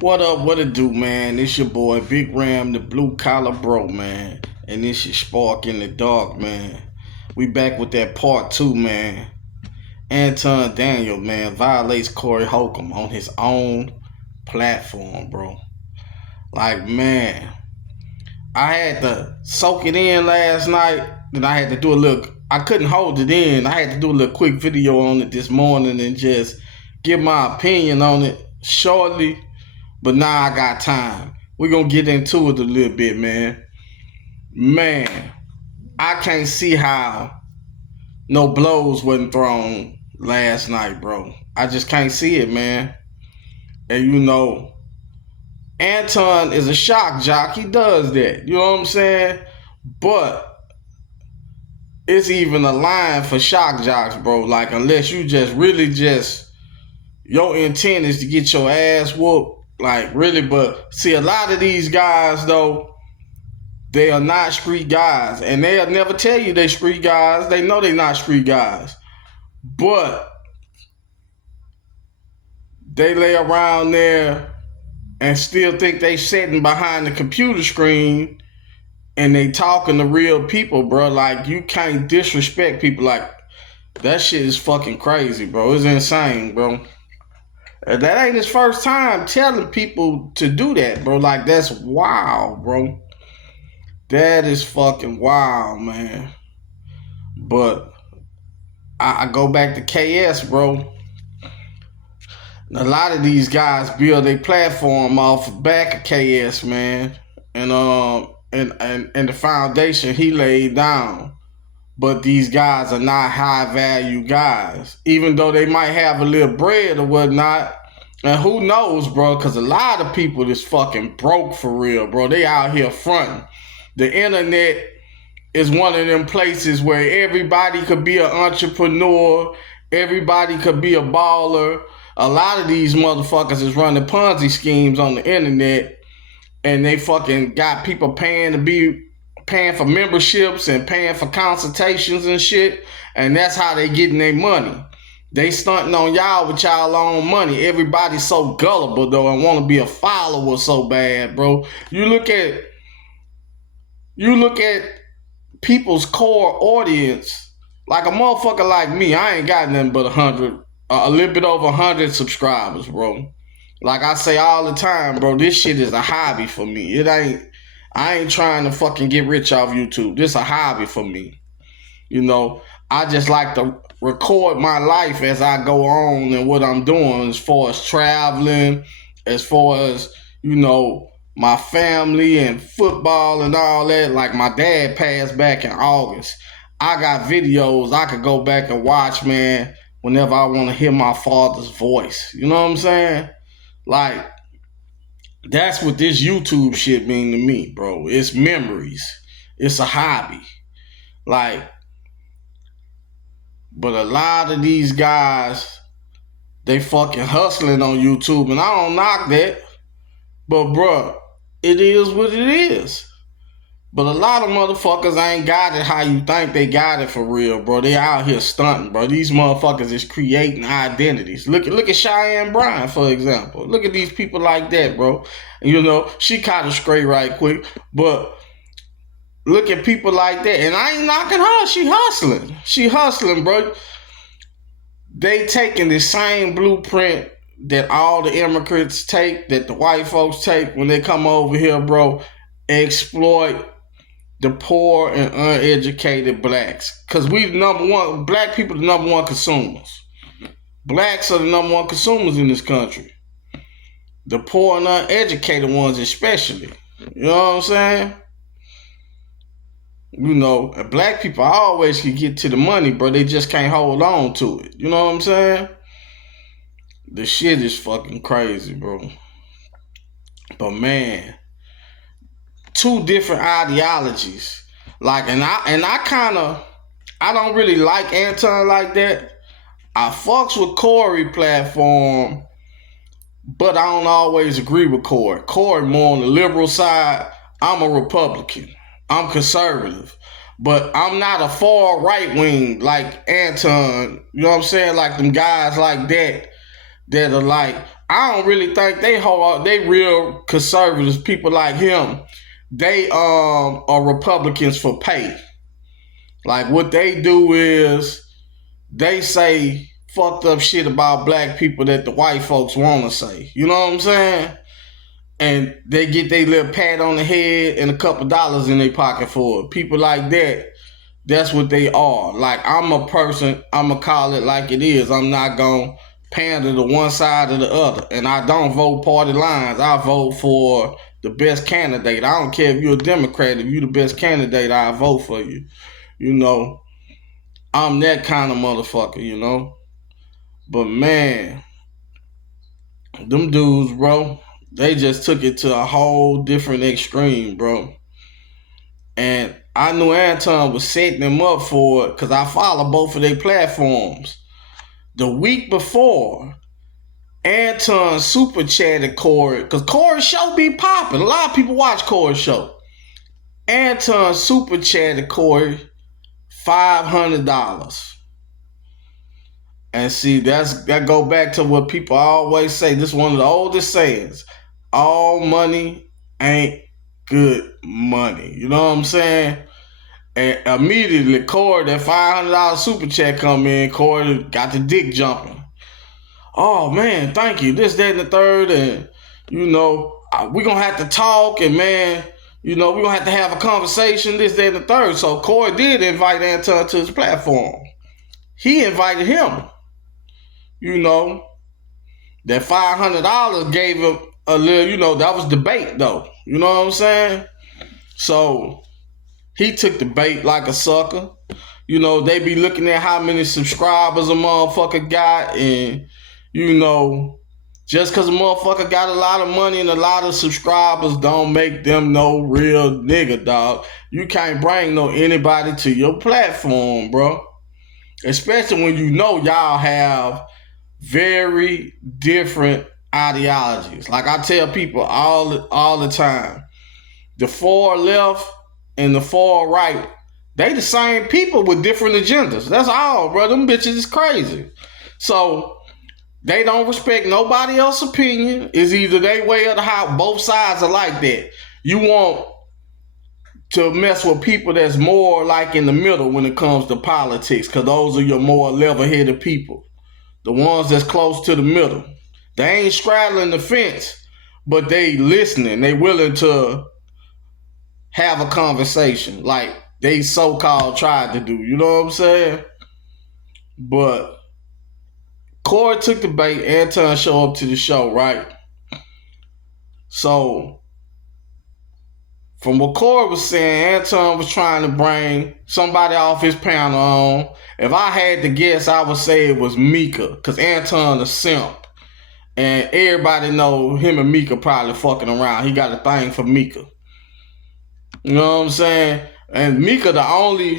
What up, what it do, man? It's your boy, Big Ram, the blue collar bro, man. And this is Spark in the Dark, man. We back with that part two, man. Anton Daniels, man, violates Corey Holcomb on his own platform, bro. Like, man, I had to soak it in last night. Then I had to do a little, I couldn't hold it in. I had to do a little quick video on it this morning and just give my opinion on it shortly. But now I got time. We're going to get into it a little bit, man. Man, I can't see how no blows wasn't thrown last night, bro. I just can't see it, man. And Anton is a shock jock. He does that. You know what I'm saying? But it's even a line for shock jocks, bro. Like, unless you your intent is to get your ass whooped. Like, really, but see, a lot of these guys, though, they are not street guys. And they'll never tell you they street guys. They know they're not street guys. But they lay around there and still think they sitting behind the computer screen and they talking to real people, bro. Like, you can't disrespect people. Like, that shit is fucking crazy, bro. It's insane, bro. That ain't his first time telling people to do that, bro. Like, that's wild, bro. That is fucking wild, man. But I go back to KS, bro. A lot of these guys build their platform off the back of KS, man. And the foundation he laid down. But these guys are not high value guys, even though they might have a little bread or whatnot. And who knows, bro? Because a lot of people is fucking broke for real, bro. They out here fronting. The internet is one of them places where everybody could be an entrepreneur. Everybody could be a baller. A lot of these motherfuckers is running Ponzi schemes on the internet. And they fucking got people paying for memberships and paying for consultations and shit, and that's how they getting their money. They stunting on y'all with y'all own money. Everybody's so gullible though and want to be a follower so bad, bro. You look at people's core audience, like a motherfucker like me. I ain't got nothing but a little bit over 100 subscribers, bro. Like I say all the time, bro, this shit is a hobby for me. I ain't trying to fucking get rich off YouTube. This is a hobby for me. I just like to record my life as I go on and what I'm doing as far as traveling, as far as, my family and football and all that. Like my dad passed back in August. I got videos I could go back and watch, man, whenever I want to hear my father's voice. You know what I'm saying? Like, that's what this YouTube shit mean to me, bro. It's memories. It's a hobby. Like, but a lot of these guys, they fucking hustling on YouTube, and I don't knock that. But, bro, it is what it is. But a lot of motherfuckers ain't got it how you think they got it for real, bro. They out here stunting, bro. These motherfuckers is creating identities. Look at Cheyenne Bryan, for example. Look at these people like that, bro. She caught a straight right quick. But look at people like that. And I ain't knocking her. She hustling. She hustling, bro. They taking the same blueprint that all the immigrants take, that the white folks take when they come over here, bro. Exploit the poor and uneducated blacks. Because we black people the number one consumers. Blacks are the number one consumers in this country. The poor and uneducated ones especially. You know what I'm saying? Black people always can get to the money, bro. They just can't hold on to it. You know what I'm saying? The shit is fucking crazy, bro. But man, two different ideologies. Like, I don't really like Anton like that. I fucks with Corey platform, but I don't always agree with Corey. Corey more on the liberal side. I'm a Republican. I'm conservative. But I'm not a far right wing like Anton. You know what I'm saying? Like them guys like that are like, I don't really think they real conservatives. People like him, they are Republicans for pay. Like what they do is they say fucked up shit about black people that the white folks want to say. You know what I'm saying? And they get their little pat on the head and a couple dollars in their pocket for it. People like that, that's what they are. Like I'm a person, I'ma call it like it is. I'm not gonna pander to one side or the other. And I don't vote party lines. I vote for the best candidate. I don't care if you're a Democrat. If you're the best candidate, I vote for you. You know, I'm that kind of motherfucker, you know. But man, them dudes, bro, they just took it to a whole different extreme, bro. And I knew Anton was setting them up for it because I follow both of their platforms. The week before, Anton super chatted Corey because Corey's show be popping. A lot of people watch Corey's show. Anton super chatted Corey $500. And see, that go back to what people always say. This is one of the oldest sayings. All money ain't good money. You know what I'm saying? And immediately, Corey, that $500 super chat come in. Corey got the dick jumping. Oh, man, thank you. This, that, and the third. And, you know, we're going to have to talk. And, man, you know, we're going to have a conversation. This, that, and the third. So Corey did invite Anton to his platform. He invited him. You know, that $500 gave him a little, you know, that was the bait, though. You know what I'm saying? So he took the bait like a sucker. You know, they be looking at how many subscribers a motherfucker got. And, you know, just because a motherfucker got a lot of money and a lot of subscribers don't make them no real nigga, dog. You can't bring no anybody to your platform, bro. Especially when you know y'all have very different ideologies. Like I tell people all the time, the far left and the far right, they the same people with different agendas. That's all, bro. Them bitches is crazy. So they don't respect nobody else's opinion. It's either they way or the how. Both sides are like that. You want to mess with people that's more like in the middle when it comes to politics, because those are your more level-headed people. The ones that's close to the middle. They ain't straddling the fence, but they listening. They willing to have a conversation like they so-called tried to do. You know what I'm saying? But Corey took the bait. Anton showed up to the show, right? So from what Corey was saying, Anton was trying to bring somebody off his panel on. If I had to guess, I would say it was Mika, because Anton a simp. And everybody know him and Mika probably fucking around. He got a thing for Mika. You know what I'm saying? And Mika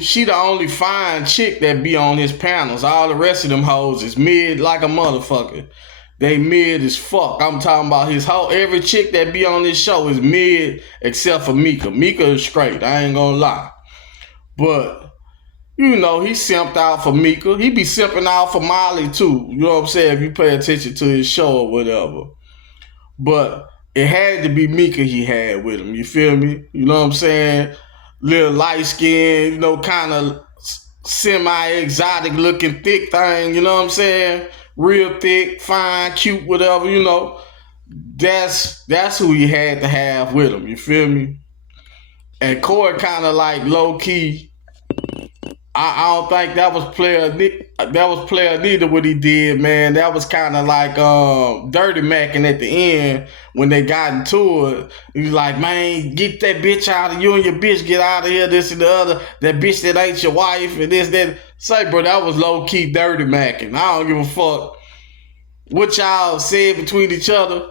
she the only fine chick that be on his panels. All the rest of them hoes is mid like a motherfucker. They mid as fuck. I'm talking about every chick that be on this show is mid except for Mika. Mika is straight, I ain't gonna lie. But, you know, he simped out for Mika. He be simping out for Molly too. You know what I'm saying? If you pay attention to his show or whatever. But it had to be Mika he had with him. You feel me? You know what I'm saying? Little light skin, you know, kind of semi-exotic looking thick thing. You know what I'm saying? Real thick, fine, cute, whatever, you know. That's who he had to have with him, you feel me? And Corey kind of like low-key, I don't think that was player neither what he did, man. That was kind of like dirty macking at the end when they got into it. He was like, man, get that bitch out of you and your bitch get out of here, this and the other. That bitch that ain't your wife and this, that. Say, bro, that was low-key dirty macking. I don't give a fuck what y'all said between each other.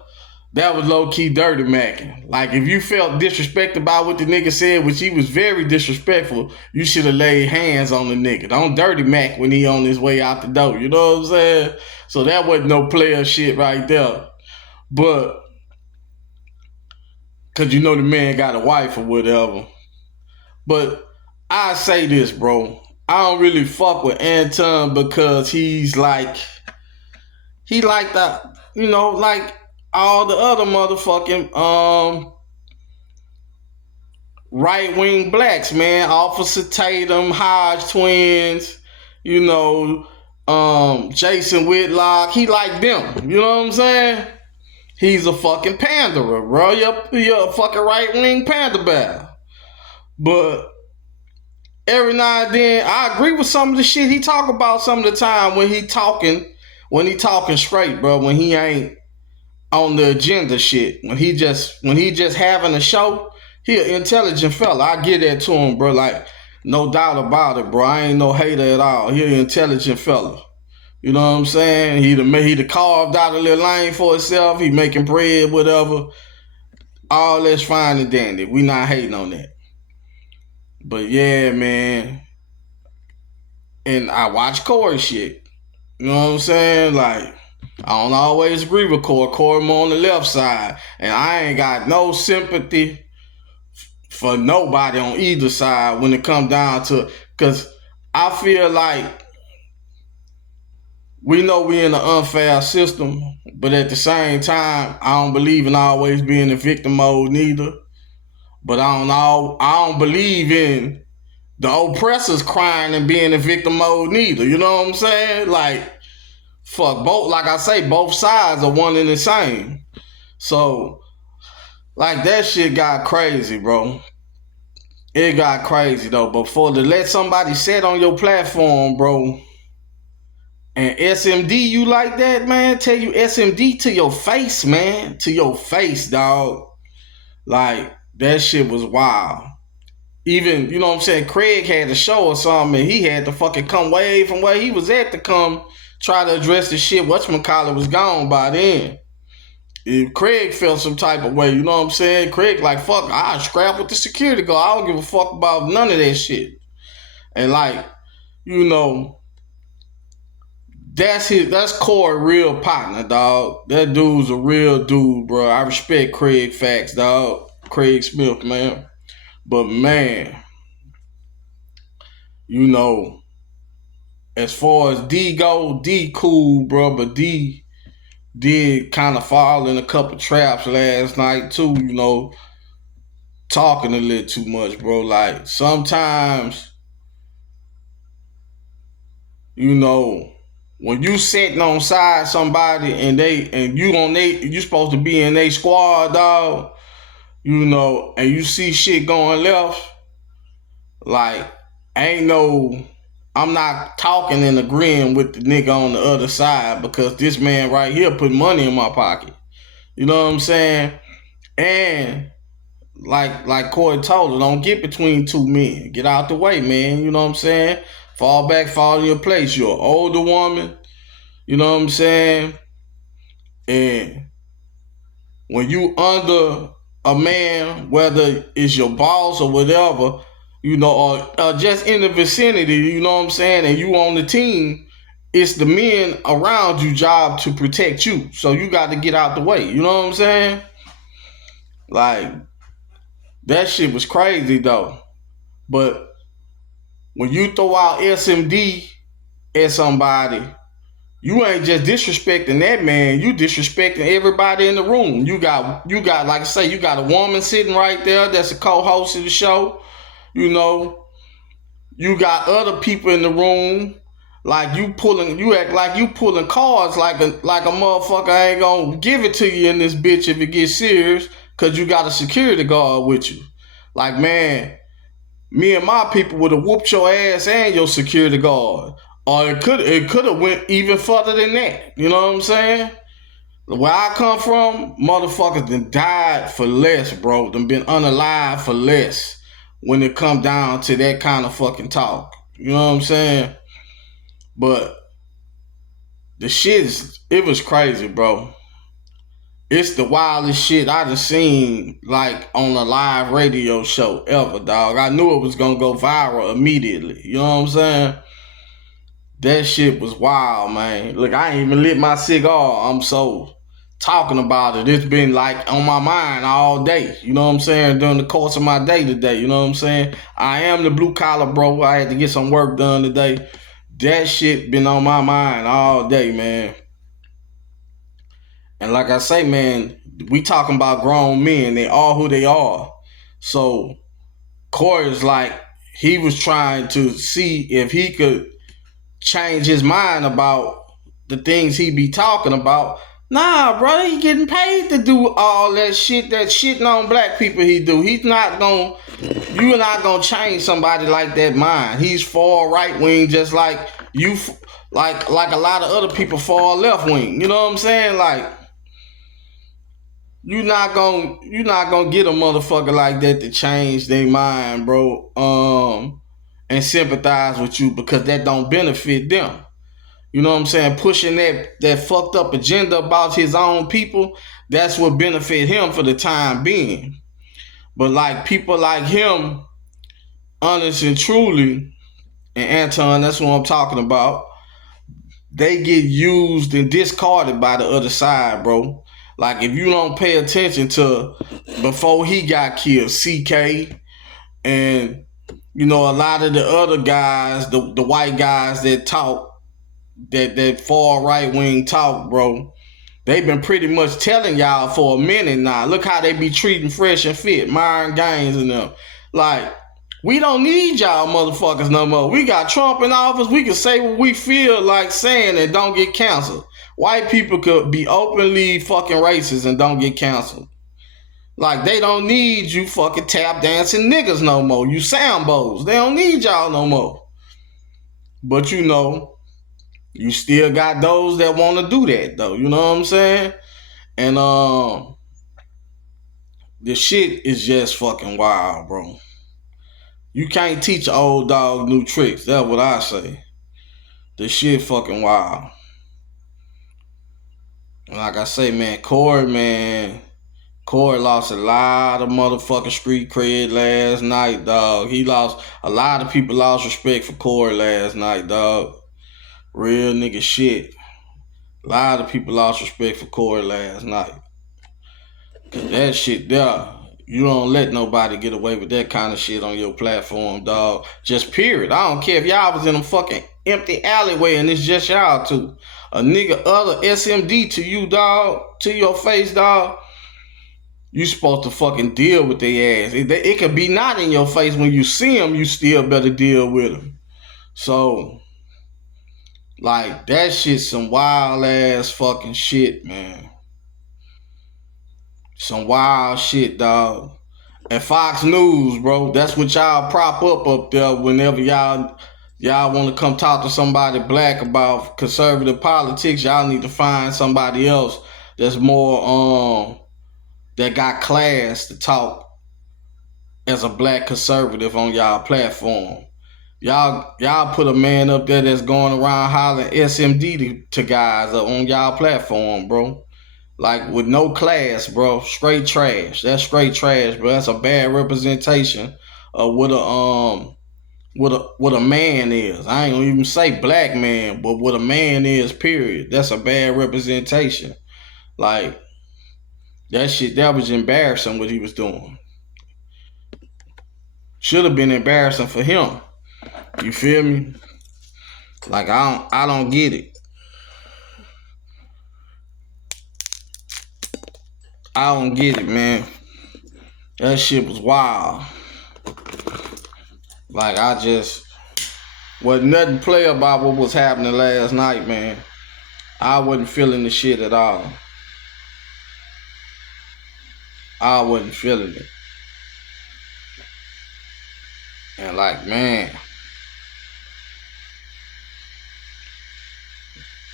That was low-key dirty macking. Like, if you felt disrespected by what the nigga said, which he was very disrespectful, you should have laid hands on the nigga. Don't dirty mac when he on his way out the door. You know what I'm saying? So that wasn't no player shit right there. But, because you know the man got a wife or whatever. But I say this, bro. I don't really fuck with Anton because he like like all the other motherfucking right wing blacks, man. Officer Tatum, Hodge twins, Jason Whitlock. He like them. You know what I'm saying? He's a fucking panderer, bro. You're a fucking right wing pander bear. But every now and then, I agree with some of the shit he talk about some of the time when he talking straight, bro. When he ain't on the agenda shit. When he just having a show, he an intelligent fella. I get that to him, bro. Like, no doubt about it, bro. I ain't no hater at all. He an intelligent fella. You know what I'm saying? He done carved out a little lane for himself. He making bread, whatever. All that's fine and dandy. We not hating on that. But yeah, man. And I watch Corey shit. You know what I'm saying? Like, I don't always agree with Corey. Corey more on the left side. And I ain't got no sympathy for nobody on either side when it come down to, because I feel like we know we in an unfair system, but at the same time, I don't believe in always being in victim mode neither. But I don't believe in the oppressors crying and being in victim mode neither. You know what I'm saying? Like, fuck both. Like I say, both sides are one and the same. So, like, that shit got crazy, bro. It got crazy though. But for to let somebody sit on your platform, bro, and SMD you like that, man, tell you SMD to your face, man. To your face, dog. Like, that shit was wild. Even, you know what I'm saying, Craig had a show or something, and he had to fucking come way from where he was at to come try to address the shit. Whatchamacallit was gone by then. If Craig felt some type of way, you know what I'm saying? Craig like, fuck, I'll scrap with the security guard. I don't give a fuck about none of that shit. And like, that's Corey real partner, dog. That dude's a real dude, bro. I respect Craig facts, dog. Craig Smith, man. But man, as far as D go, D cool, bro. But D did kind of fall in a couple traps last night too, talking a little too much, bro. Like, sometimes, when you sitting on side somebody and you supposed to be in their squad, dog, and you see shit going left, like, I'm not talking and agreeing with the nigga on the other side because this man right here put money in my pocket. You know what I'm saying? And like Corey told her, don't get between two men. Get out the way, man. You know what I'm saying? Fall back, fall in your place. You're an older woman. You know what I'm saying? And when you under a man, whether it's your boss or whatever, or just in the vicinity, you know what I'm saying, and you on the team, it's the men around you job to protect you. So you got to get out the way. You know what I'm saying? Like, that shit was crazy, though. But when you throw out SMD at somebody, you ain't just disrespecting that man. You disrespecting everybody in the room. You got, like I say, you got a woman sitting right there that's a co-host of the show. You got other people in the room. Like, you act like you pulling cards like a motherfucker ain't gonna give it to you in this bitch if it gets serious, cause you got a security guard with you. Like, man, me and my people would have whooped your ass and your security guard. Or it could have went even further than that. You know what I'm saying? Where I come from, motherfuckers done died for less, bro. Done been unalive for less when it come down to that kind of fucking talk. You know what I'm saying? But the shit it was crazy, bro. It's the wildest shit I done seen, like, on a live radio show ever, dog. I knew it was gonna go viral immediately. You know what I'm saying? That shit was wild, man. Look, I ain't even lit my cigar. I'm so talking about it. It's been like on my mind all day. You know what I'm saying? During the course of my day today. You know what I'm saying? I am the blue collar bro. I had to get some work done today. That shit been on my mind all day, man. And like I say, man, we talking about grown men. They are who they are. So Corey is like, he was trying to see if he could change his mind about the things he be talking about. Nah, brother, he getting paid to do all that shit, that shitting on black people he do. He's not gonna, you're not gonna change somebody like that mind. He's far right wing, just like you, like a lot of other people far left wing. You know what I'm saying? Like, you're not gonna get a motherfucker like that to change their mind, bro. And sympathize with you because that don't benefit them. You know what I'm saying? Pushing that fucked up agenda about his own people, that's what benefit him for the time being. But like people like him, honest and truly, and Anton, that's what I'm talking about, they get used and discarded by the other side, bro. Like if you don't pay attention to before he got killed, CK, and you know a lot of the other guys, the white guys that talk that far right wing talk, bro. They've been pretty much telling y'all for a minute now. Look how they be treating Fresh and Fit, Myron Gaines and them. Like, we don't need y'all motherfuckers no more. We got Trump in office. We can say what we feel like saying and don't get canceled. White people could be openly fucking racist and don't get canceled. Like, they don't need you fucking tap dancing niggas no more. You sambos. They don't need y'all no more. But you know, you still got those that want to do that though. You know what I'm saying? And the shit is just fucking wild, bro. You can't teach an old dog new tricks. That's what I say. The shit fucking wild. And like I say, man, Corey lost a lot of motherfucking street cred last night, dog. A lot of people lost respect for Corey last night, dog. Real nigga shit. A lot of people lost respect for Corey last night. Cause that shit there, you don't let nobody get away with that kind of shit on your platform, dog. Just period. I don't care if y'all was in a fucking empty alleyway and it's just y'all two. A nigga other SMD to you, dog, to your face, dog. You supposed to fucking deal with their ass. It could be not in your face when you see them, you still better deal with them. So, like, that shit some wild ass fucking shit, man. Some wild shit, dog. And Fox News, bro, that's what y'all prop up there whenever y'all want to come talk to somebody black about conservative politics. Y'all need to find somebody else that's more, that got class to talk as a black conservative on y'all platform. Y'all put a man up there that's going around hollering SMD to guys on y'all platform, bro. Like with no class, bro. Straight trash. That's straight trash, bro. That's a bad representation of what a man is. I ain't gonna even say black man, but what a man is, period. That's a bad representation. Like that was embarrassing what he was doing. Should have been embarrassing for him. You feel me? Like I don't get it. I don't get it, man. That shit was wild. Like wasn't nothing play about what was happening last night, man. I wasn't feeling the shit at all. I wasn't feeling it. And like, man,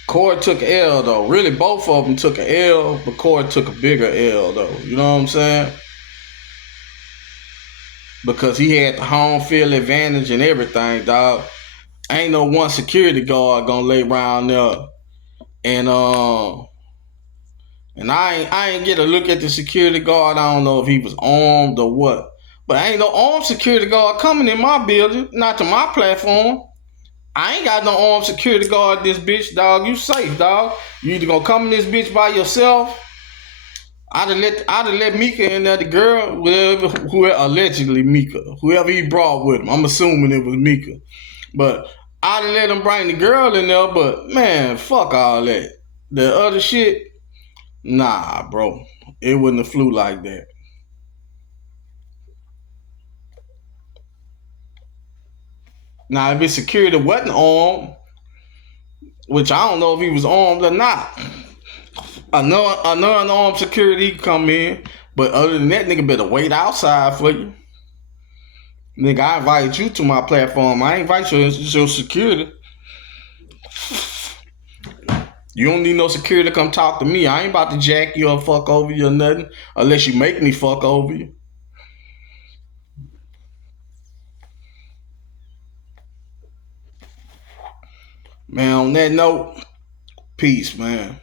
Corey took an L though. Really, both of them took an L, but Corey took a bigger L though. You know what I'm saying? Because he had the home field advantage and everything, dog. Ain't no one security guard gonna lay around there. And I ain't get a look at the security guard. I don't know if he was armed or what. But ain't no armed security guard coming in my building, not to my platform. I ain't got no armed security guard this bitch, dog. You safe, dog. You either gonna come in this bitch by yourself. I'd have let Mika in there, the girl, whoever allegedly Mika, whoever he brought with him. I'm assuming it was Mika. But I'd have let him bring the girl in there, but man, fuck all that. The other shit, Nah, bro. It wouldn't have flew like that. Now, if his security wasn't armed, which I don't know if he was armed or not, another unarmed security come in. But other than that, nigga better wait outside for you. Nigga, I invited you to my platform. I ain't invite your security. You don't need no security to come talk to me. I ain't about to jack you or fuck over you or nothing unless you make me fuck over you. Man, on that note, peace, man.